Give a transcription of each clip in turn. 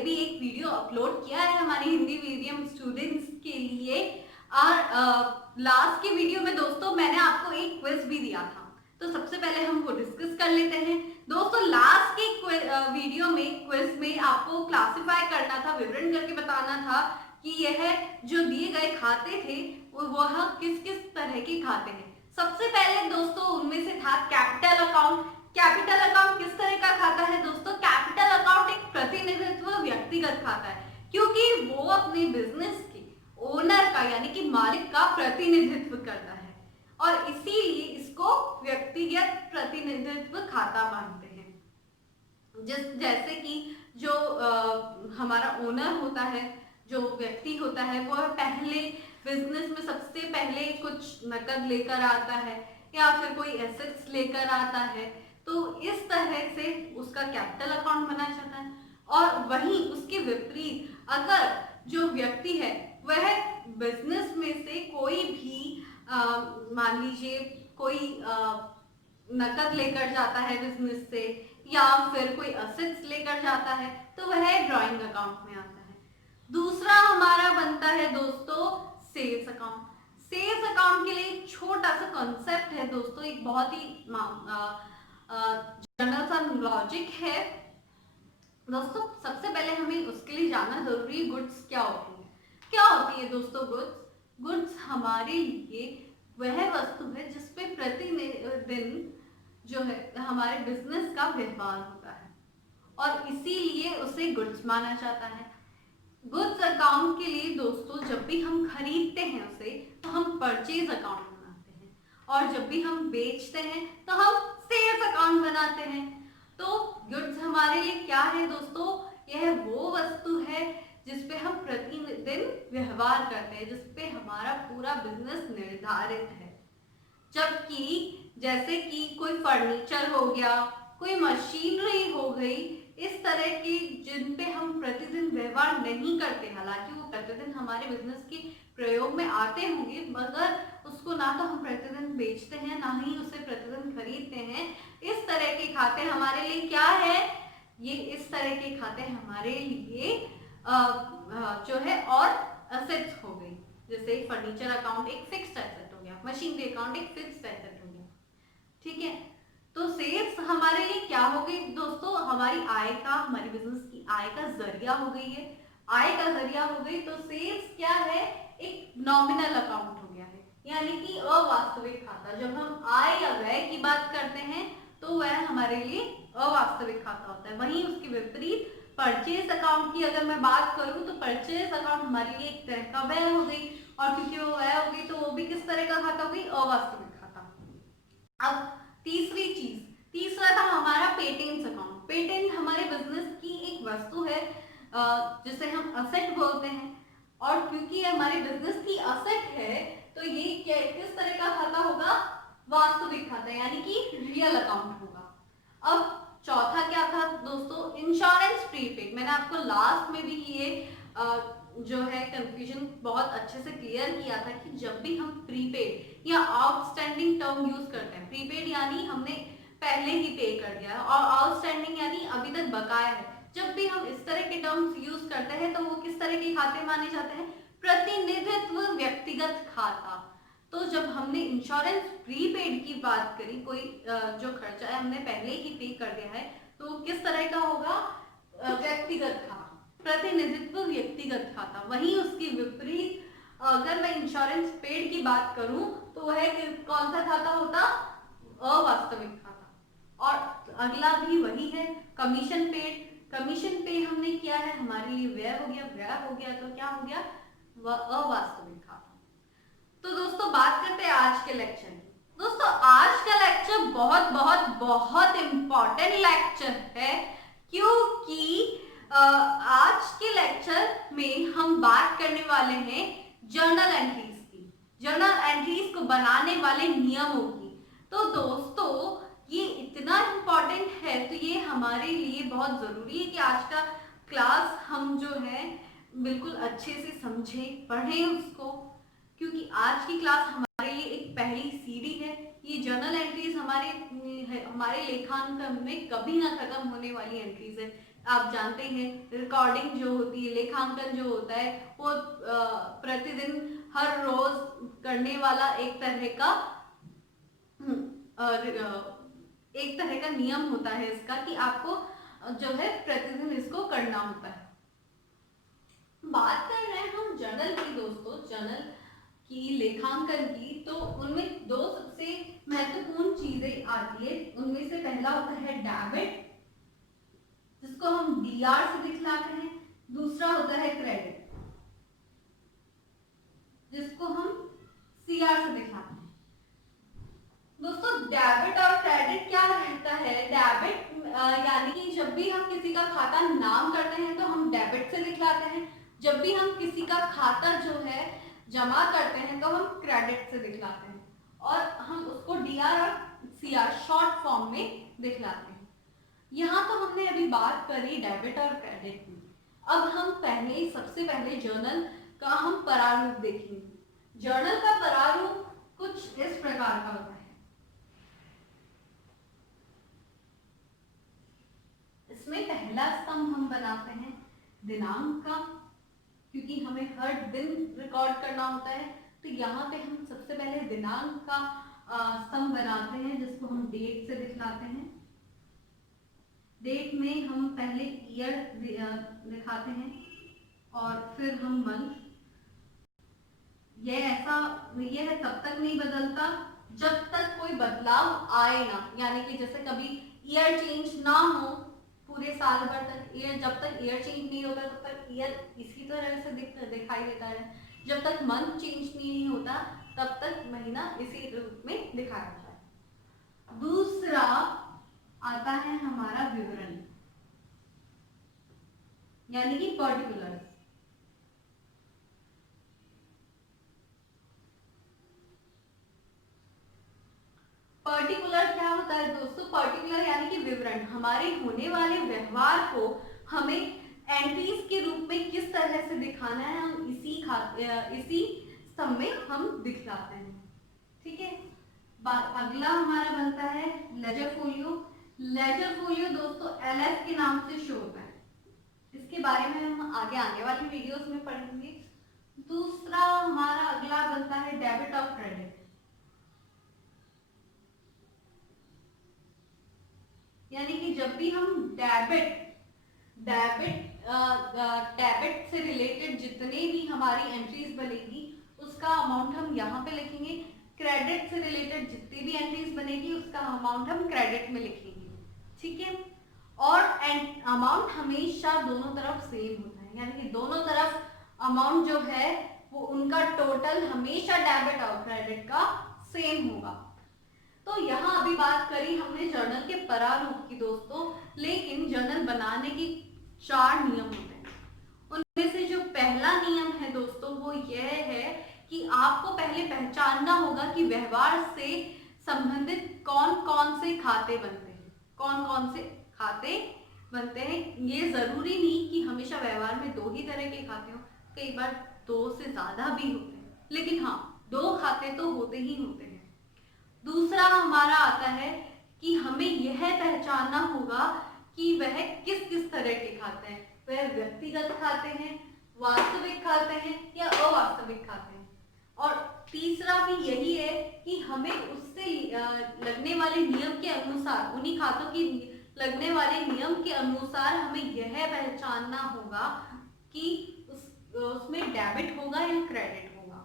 पहले भी एक वीडियो अपलोड किया है हमारे हिंदी मीडियम स्टूडेंट्स के लिए। और लास्ट के वीडियो में दोस्तों मैंने आपको एक क्विज भी दिया था, तो सबसे पहले हम वो डिस्कस कर लेते हैं। दोस्तों लास्ट के वीडियो में क्विज में आपको क्लासिफाई करना था, विवरण करके बताना था कि यह जो दिए गए खाते थे वह किस किस तरह के खाते हैं। सबसे पहले दोस्तों उनमें से था कैपिटल अकाउंट। कैपिटल अकाउंट किस तरह का खाता है दोस्तों? कैपिटल अकाउंट एक प्रतिनिधित्व व्यक्तिगत खाता है, क्योंकि वो अपने बिजनेस के ओनर का यानी कि मालिक का प्रतिनिधित्व करता है और इसीलिए इसको व्यक्तिगत प्रतिनिधित्व खाता मानते हैं। जैसे कि जो हमारा ओनर होता है, जो व्यक्ति होता है, वह पहले बिजनेस में सबसे पहले कुछ नकद लेकर आता है या फिर कोई एसेट्स लेकर आता है, तो इस तरह से उसका कैपिटल अकाउंट बना जाता है। और वहीं उसके विपरीत अगर जो व्यक्ति है वह बिजनेस में से कोई भी मान लीजिए कोई नकद लेकर जाता है बिजनेस से या फिर कोई असेट्स लेकर जाता है, तो वह ड्राइंग अकाउंट में आता है। दूसरा हमारा बनता है दोस्तों सेल्स अकाउंट। सेल्स अकाउंट के लिए छोटा सा कॉन्सेप्ट है दोस्तों, एक बहुत ही जनरल सा लॉजिक है दोस्तों। सबसे पहले हमें उसके लिए जानना जरूरी है गुड्स क्या होती है। क्या होती है दोस्तों गुड्स? गुड्स हमारे लिए वह वस्तु है जिसपे प्रतिदिन जो है हमारे बिजनेस का व्यवहार होता है और इसीलिए उसे गुड्स माना जाता है। गुड्स अकाउंट के लिए दोस्तों जब भी हम खरीदते हैं उसे तो हम परचेज अकाउंट बनाते हैं और जब भी हम बेचते हैं तो हम सेल्स अकाउंट बनाते हैं। तो गुड्स हमारे लिए क्या है दोस्तों? यह वो वस्तु है जिसपे हम प्रतिदिन व्यवहार करते हैं, जिसपे हमारा पूरा बिजनेस निर्धारित है। जबकि जैसे कि कोई फर्नीचर हो गया, कोई मशीनरी हो गई, इस तरह की जिन पे हम प्रतिदिन व्यवहार नहीं करते, हालांकि वो प्रतिदिन हमारे बिजनेस के प्रयोग में आते होंगे, मगर उसको ना तो हम प्रतिदिन बेचते हैं ना ही उसे प्रतिदिन खरीदते हैं। इस तरह के खाते हमारे लिए क्या है? ये इस तरह के खाते हमारे लिए जो है और असेट्स हो गई। जैसे फर्नीचर अकाउंट एक फिक्स्ड एसेट हो गया, मशीनरी अकाउंट एक फिक्स्ड एसेट हो गया, ठीक है। तो सेल्स हमारे लिए क्या हो गई दोस्तों? हमारी आय का, हमारी बिजनेस की आय का जरिया हो गई है। आय का जरिया हो गई तो सेल्स क्या है? एक नॉमिनल अकाउंट हो गया है, यानी कि अवास्तविक खाता। जब हम आय या व्यय की बात करते हैं तो वह हमारे लिए अवास्तविक खाता होता है। वहीं उसके विपरीत परचेज अकाउंट की अगर मैं बात करूं तो परचेज अकाउंट हमारे लिए एक तरह का व्यय हो गई, और क्योंकि वो व्यय हो गई तो वो भी किस तरह का खाता हो गई? अवास्तविक खाता। अब तीसरा था हमारा पेटेंट्स अकाउंट। पेटेंट हमारे बिजनेस की एक वस्तु है जिसे हम असेट बोलते हैं, और क्योंकि हमारे बिजनेस की असेट है तो ये किस तरह का खाता होगा? वास्तविक खाता, यानी कि रियल अकाउंट होगा। अब चौथा क्या था दोस्तों? Insurance prepaid. मैंने आपको लास्ट में भी ये जो है कंफ्यूजन बहुत अच्छे से क्लियर किया था कि जब भी हम प्रीपेड या आउटस्टैंडिंग टर्म यूज करते हैं, प्रीपेड यानी हमने पहले ही पे कर दिया है और आउटस्टैंडिंग यानी अभी तक बकाया है, जब भी हम इस तरह के टर्म्स यूज करते हैं तो वो किस तरह के खाते माने जाते हैं? प्रतिनिधित्व व्यक्तिगत खाता। तो जब हमने इंश्योरेंस प्रीपेड की बात करी, कोई जो खर्चा है हमने पहले ही पे कर दिया है, तो किस तरह का होगा? व्यक्तिगत खाता, प्रतिनिधित्व व्यक्तिगत खाता। वहीं उसके विपरीत अगर मैं इंश्योरेंस पेड की बात करूं तो वह कौन सा खाता होता? अवास्तविक खाता। और अगला भी वही है, कमीशन पेड। कमीशन पे हमने किया है, हमारे लिए व्यय हो गया, व्यय हो गया तो क्या हो गया? वह अवास्तविक खाता। तो दोस्तों बात करते हैं आज के लेक्चर की। दोस्तों आज का लेक्चर बहुत बहुत बहुत इंपॉर्टेंट लेक्चर है, क्योंकि आज के लेक्चर में हम बात करने वाले हैं जर्नल एंट्रीज की, जर्नल एंट्रीज को बनाने वाले नियमों की। तो दोस्तों ये इतना इंपॉर्टेंट है, तो ये हमारे लिए बहुत जरूरी है कि आज का क्लास हम जो है बिल्कुल अच्छे से समझें, पढ़ें उसको, क्योंकि आज की क्लास हमारे लिए एक पहली सीढ़ी है। ये जर्नल एंट्रीज हमारे लेखांकन में कभी ना खत्म होने वाली एंट्रीज है, आप जानते हैं रिकॉर्डिंग जो होती है, लेखांकन जो होता है वो प्रतिदिन हर रोज करने वाला एक तरह का एक तरह का नियम होता है इसका कि आपको जो है प्रतिदिन इसको करना होता है। बात कर रहे हैं हम जर्नल की दोस्तों, जर्नल की, लेखांकन की, तो उनमें दो सबसे महत्वपूर्ण चीजें आती है। उनमें से पहला होता है डेबिट, जिसको हम डीआर से दिखलाते हैं। दूसरा होता है क्रेडिट, जिसको हम सीआर से दिखलाते हैं। दोस्तों डेबिट और क्रेडिट क्या रहता है? डेबिट यानी कि जब भी हम किसी का खाता नाम करते हैं तो हम डेबिट से दिखलाते हैं, जब भी हम किसी का खाता जो है जमा करते हैं तो हम क्रेडिट से दिखलाते हैं, और हम उसको डीआर और सीआर शॉर्ट फॉर्म में दिखलाते हैं। यहाँ तो हमने अभी बात करी डेबिट और क्रेडिट की। अब हम सबसे पहले जर्नल का हम प्रारूप देखेंगे। जर्नल का प्रारूप कुछ इस प्रकार का होता है। इसमें पहला स्तंभ हम बनाते हैं दिनांक का, क्योंकि हमें हर दिन रिकॉर्ड करना होता है, तो यहाँ पे हम सबसे पहले दिनांक का स्तंभ बनाते हैं, जिसको हम डेट से दिखलाते हैं। डेट में हम पहले ईयर दिखाते हैं और फिर हम मंथ। यह तब तक नहीं बदलता जब तक कोई बदलाव आए ना, यानी कि जैसे कभी ईयर चेंज ना हो पूरे साल भर तक, जब तक ईयर चेंज नहीं होता तब तक ईयर इसी तरह से दिखाई देता है। जब तक मंथ चेंज नहीं होता तब तक महीना इसी रूप में दिखाया जाता है। दूसरा आता है हमारा विवरण, यानी कि पर्टिकुलर। पर्टिकुलर क्या होता है दोस्तों? पर्टिकुलर यानी कि विवरण, हमारे होने वाले व्यवहार को हमें एंट्रीज के रूप में किस तरह से दिखाना है, हम इसी स्तंभ में हम दिखलाते हैं। ठीक है, अगला हमारा बनता है लेजर फोलियो। लेजर फोलियो दोस्तों एलएफ के नाम से शो होता है। इसके बारे में हम आगे वाली वीडियोस में पढ़ेंगे। दूसरा हमारा अगला बनता है डेबिट और क्रेडिट, यानी कि जब भी हम डेबिट से रिलेटेड जितने भी हमारी एंट्रीज बनेगी उसका अमाउंट हम यहाँ पे लिखेंगे। क्रेडिट से रिलेटेड जितनी भी एंट्रीज बनेगी उसका अमाउंट हम क्रेडिट में लिखेंगे। ठीक है, और अमाउंट हमेशा दोनों तरफ सेम होता है, यानी कि दोनों तरफ अमाउंट जो है वो उनका टोटल हमेशा डेबिट और क्रेडिट का सेम होगा। तो यहाँ अभी बात करी हमने जर्नल के प्रारूप की दोस्तों, लेकिन जर्नल बनाने के 4 नियम होते हैं। उनमें से जो पहला नियम है दोस्तों वो यह है कि आपको पहले पहचानना होगा कि व्यवहार से संबंधित कौन कौन से खाते बनते हैं। कौन कौन से खाते बनते हैं, ये जरूरी नहीं कि हमेशा व्यवहार में 2 ही तरह के खाते हो, कई बार 2 से ज्यादा भी होते हैं, लेकिन हाँ 2 खाते तो होते ही होते हैं। दूसरा हमारा आता है कि हमें यह पहचानना होगा कि वह किस किस तरह के खाते हैं। वह व्यक्तिगत खाते हैं, वास्तविक खाते हैं या अवास्तविक खाते हैं। और तीसरा भी यही है कि हमें उससे लगने वाले नियम के अनुसार, उन्हीं खातों की लगने वाले नियम के अनुसार हमें यह पहचानना होगा कि उसमें डेबिट होगा या क्रेडिट होगा।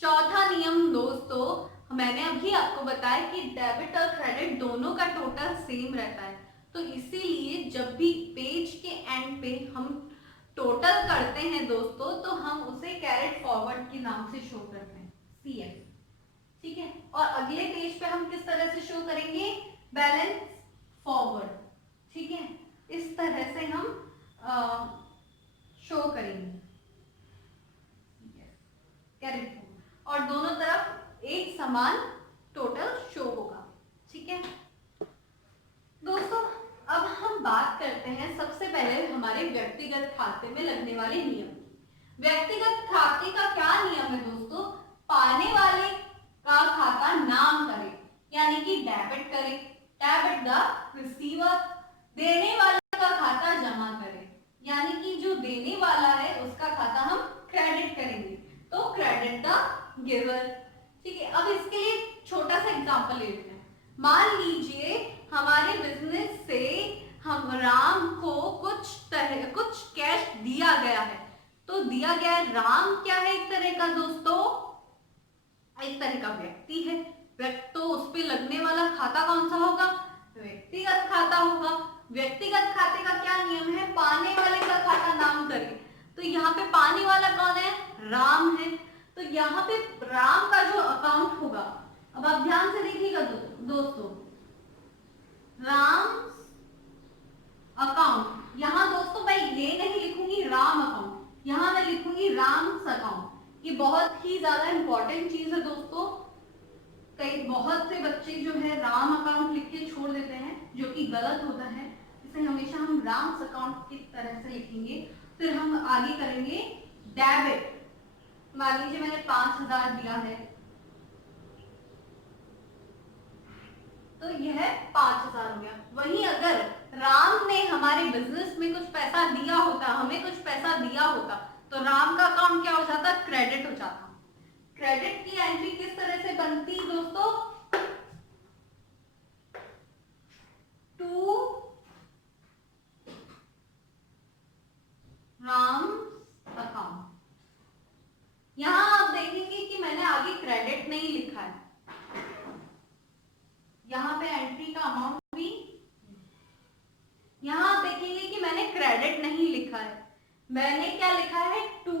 चौथा नियम दोस्तों, मैंने अभी आपको बताया कि डेबिट और क्रेडिट दोनों का टोटल सेम रहता है, तो इसीलिए जब भी पेज के एंड पे हम टोटल करते हैं दोस्तों तो हम उसे कैरेट फॉरवर्ड के नाम से शो करते हैं, CF। ठीक है, और अगले पेज पे हम किस तरह से शो करेंगे? Balance forward. ठीक है, इस तरह से हम शो करेंगे कैरेट फॉरवर्ड, और दोनों तरफ एक समान टोटल शो होगा। ठीक है दोस्तों, अब हम बात करते हैं सबसे पहले हमारे व्यक्तिगत खाते में लगने वाले नियम। व्यक्तिगत खाते का क्या नियम है दोस्तों? पाने वाले का खाता नाम करें, यानी कि डेबिट करें, डेबिट द रिसीवर। देने वाले का देने वाला है उसका खाता हम क्रेडिट करेंगे, तो क्रेडिट द गिवर। ठीक है, अब इसके लिए छोटा सा एग्जांपल लेते हैं। मान लीजिए हमारे बिजनेस से हम राम को कुछ कैश दिया गया है, तो दिया गया है राम क्या है, एक तरह का दोस्तों, एक तरह का व्यक्ति है। तो उस पे लगने वाला खाता कौन सा होगा, व्यक्तिगत खाता होगा। व्यक्तिगत खाते का क्या नियम है, पाने वाले का खाता नाम करें, तो यहाँ पे पाने वाला कौन है, राम है। तो यहाँ पे राम का जो अकाउंट होगा, अब आप ध्यान से देखिएगा दोस्तों, राम अकाउंट, यहाँ दोस्तों मैं ये नहीं लिखूंगी राम अकाउंट, यहाँ मैं लिखूंगी राम्स अकाउंट। ये बहुत ही ज्यादा इंपॉर्टेंट चीज है दोस्तों। कई बहुत से बच्चे जो है राम अकाउंट लिख के छोड़ देते हैं, जो कि गलत होता है। इसे हमेशा हम राम्स अकाउंट की तरह से लिखेंगे। फिर हम आगे करेंगे डेबिट। मान लीजिए मैंने 5000 दिया है, तो यह 5000 हो गया। वहीं अगर राम ने हमारे बिजनेस में कुछ पैसा दिया होता, हमें कुछ पैसा दिया होता, तो राम का अकाउंट क्या हो जाता, क्रेडिट हो जाता। क्रेडिट की एंट्री किस तरह से बनती दोस्तों, टू राम अकाउंट। यहां आप देखेंगे कि मैंने आगे क्रेडिट नहीं लिखा है, यहाँ पे एंट्री का अमाउंट भी, यहाँ आप देखेंगे कि मैंने क्रेडिट नहीं लिखा है, मैंने क्या लिखा है, टू।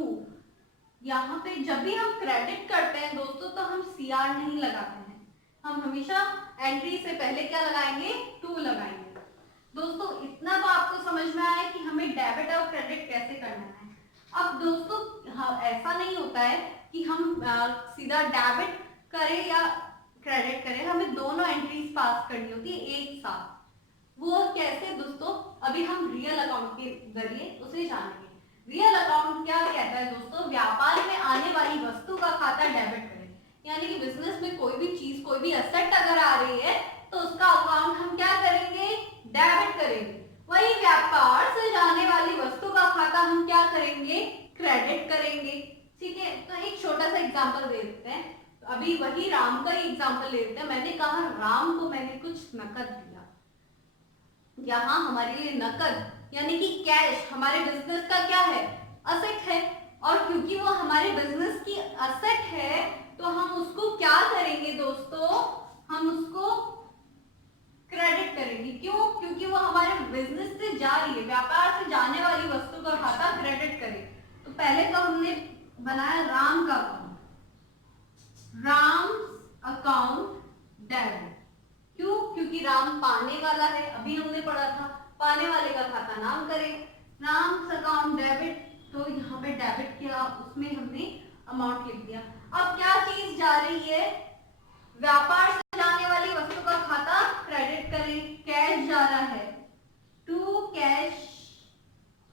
यहाँ पे जब भी हम क्रेडिट करते हैं दोस्तों, तो हम सीआर नहीं लगाते हैं, हम हमेशा एंट्री से पहले क्या लगाएंगे, टू लगाएंगे। दोस्तों इतना तो आपको समझ में आया कि हमें डेबिट और क्रेडिट कैसे करना है। अब दोस्तों हाँ, ऐसा नहीं होता है कि हम सीधा डेबिट करें या क्रेडिट करें, हमें दोनों एंट्रीज पास करनी होती है एक साथ। वो कैसे दोस्तों, अभी हम रियल अकाउंट के जरिए उसे जानेंगे। रियल अकाउंट क्या कहता है दोस्तों, व्यापार में आने वाली वस्तु का खाता डेबिट करें, यानी कि बिजनेस में कोई भी चीज, कोई भी असेट अगर आ रही है, तो उसका अकाउंट हम क्या करेंगे, डेबिट करेंगे। वही व्यापार से जाने वाली वस्तु का खाता हम क्या करेंगे, क्रेडिट करेंगे। ठीक है, तो एक छोटा सा एग्जांपल दे देते हैं। अभी वही राम का ही एग्जांपल ले लेते हैं। मैंने कहा राम को मैंने कुछ नकद दिया, यहाँ हमारे लिए नकद यानी कि कैश हमारे बिजनेस का क्या है, असेट है, और क्योंकि वो हमारे बिजनेस की असेट है, तो हम उसको क्या करेंगे दोस्तों, हम उसको क्रेडिट करेंगे। क्यों, क्योंकि वो हमारे बिजनेस से जा रही है, व्यापार से जाने वाली वस्तु का खाता क्रेडिट करें। तो पहले तो हमने बनाया राम का अकाउंट, राम्स अकाउंट डेबिट। क्यों, क्योंकि राम पाने वाला है, अभी हमने पढ़ा था, पाने वाले का खाता नाम करें, राम्स अकाउंट डेबिट। तो यहाँ पे डेबिट किया, उसमें हमने अमाउंट लिख दिया। अब क्या चीज जा रही है, व्यापार से जाने वाली वस्तु का खाता क्रेडिट करें, कैश जा रहा है, टू कैश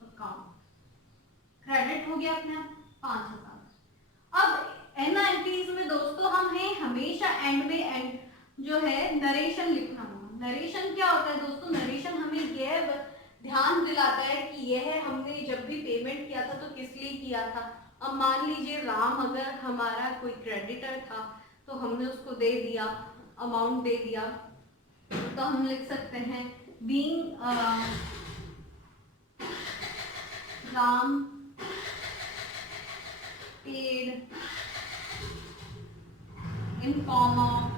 अकाउंट, क्रेडिट हो गया अपने 5000। अब एन एंट्रीज में दोस्तों हमें हमेशा एंड में जो है नरेशन लिखना होगा। नरेशन क्या होता है दोस्तों, नरेशन हमें यह ध्यान दिलाता है कि यह हमने जब भी पेमेंट किया था तो किस लिए किया था। अब मान लीजिए राम अगर हमारा कोई क्रेडिटर था, तो हमने उसको दे दिया, अमाउंट दे दिया, तो हम लिख सकते हैं being Ram paid in form of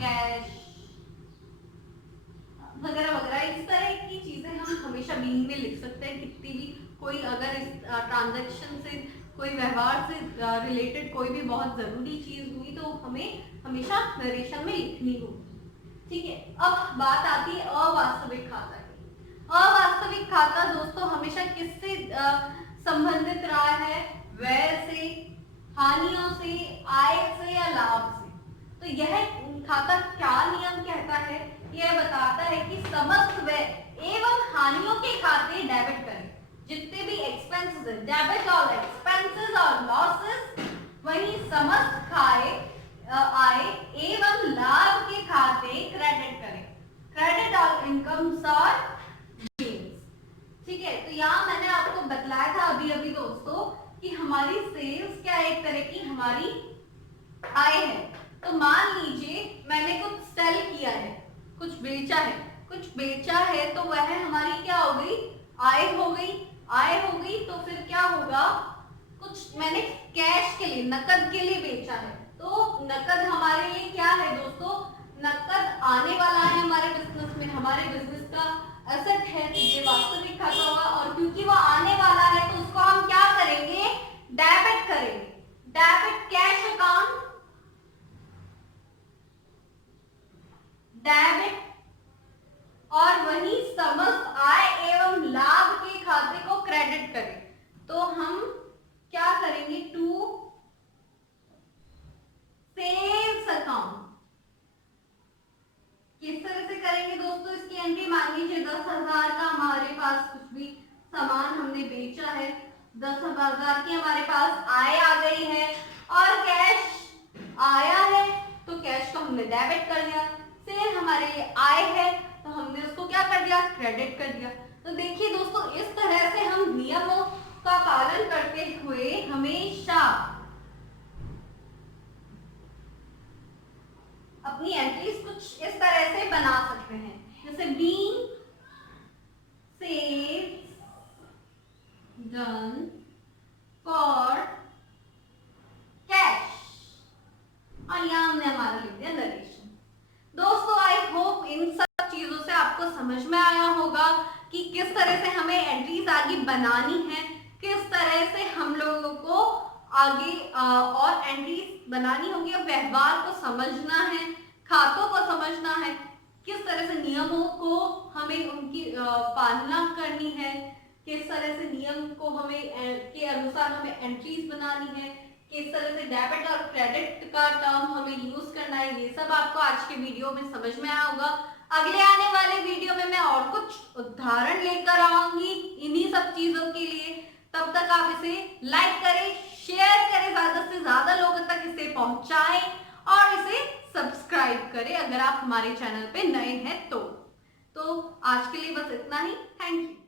cash वगैरह वगैरह, इस तरह की चीजें हम हमेशा बीइंग में लिख सकते हैं। कितनी भी कोई अगर इस ट्रांजैक्शन से, कोई व्यवहार से रिलेटेड कोई भी बहुत जरूरी चीज हुई, तो हमें हमेशा नरेशन में लिखनी होगी। ठीक है, अब बात आती है अवास्तविक खाता की। अवास्तविक खाता दोस्तों हमेशा किससे संबंधित रहा है, व्यय से, हानियों से, आय से या लाभ से। तो यह खाता क्या नियम कहता है, यह बताता है कि समस्त व्यय एवं हानियों के खाते डेबिट करें। जितने भी एक्सपेंसेस है, डेबिट ऑल एक्सपेंसेस और लॉसेस, वही समस्त खाए आय एवं लाभ के खाते क्रेडिट करें। क्रेडिट ऑल इनकम्स और गेन्स। ठीक है, तो यहाँ मैंने आपको बतलाया था अभी अभी दोस्तों कि हमारी सेल्स क्या एक तरह की हमारी आय है। तो मान लीजिए मैंने कुछ सेल किया है, कुछ बेचा है तो वह हमारी क्या हो गई, आय हो गई। तो फिर क्या होगा, कुछ मैंने कैश के लिए, नकद के लिए बेचा है, तो नकद हमारे लिए क्या है दोस्तों, नकद आने वाला है हमारे बिजनेस में, हमारे बिजनेस का एसेट है, ये वास्तविक खाता होगा। और क्योंकि वो आने वाला है तो उसको हम क्या करेंगे, डेबिट करेंगे। डेबिट कैश अकाउंट, डेबिट, और वही समस्त आय एवं लाभ के खाते को क्रेडिट करें। तो हम क्या करेंगे, टू सेल्स अकाउंट। किस तरह से करेंगे दोस्तों इसकी एंट्री, मान लीजिए 10,000 का हमारे पास कुछ भी सामान हमने बेचा है, 10,000 की हमारे पास आय आ गई है और कैश आया है, तो कैश को हमने डेबिट कर दिया। सेल हमारे लिए आय है तो हमने उसको क्या कर दिया, क्रेडिट कर दिया। तो देखिए दोस्तों, इस तरह से हम नियमों का पालन करते हुए हमेशा अपनी एंट्रीज कुछ इस तरह से बना सकते हैं, जैसे being sales done for cash, और यहाँ हमने हमारा लिख दिया नरेशन। दोस्तों आई होप इन सब चीजों से आपको समझ में आया होगा कि किस तरह से हमें एंट्रीज आगे बनानी है, किस तरह से हम लोगों को आगे और एंट्रीज बनानी होगी, और व्यवहार को समझना है, खातों को समझना है, किस तरह से नियमों को हमें उनकी पालना करनी है, किस तरह से नियम को हमें के अनुसार हमें एंट्रीज बनानी है, किस तरह से डेबिट और क्रेडिट का टर्म हमें यूज करना है, ये सब आपको आज के वीडियो में समझ में आया होगा। अगले आने वाले वीडियो में मैं और कुछ उदाहरण लेकर आऊंगी इन्हीं सब चीजों के लिए। तब तक आप इसे लाइक करें, शेयर करें, ज्यादा से ज्यादा लोगों तक इसे पहुंचाएं और इसे सब्सक्राइब करें अगर आप हमारे चैनल पे नए हैं तो आज के लिए बस इतना ही। Thank you.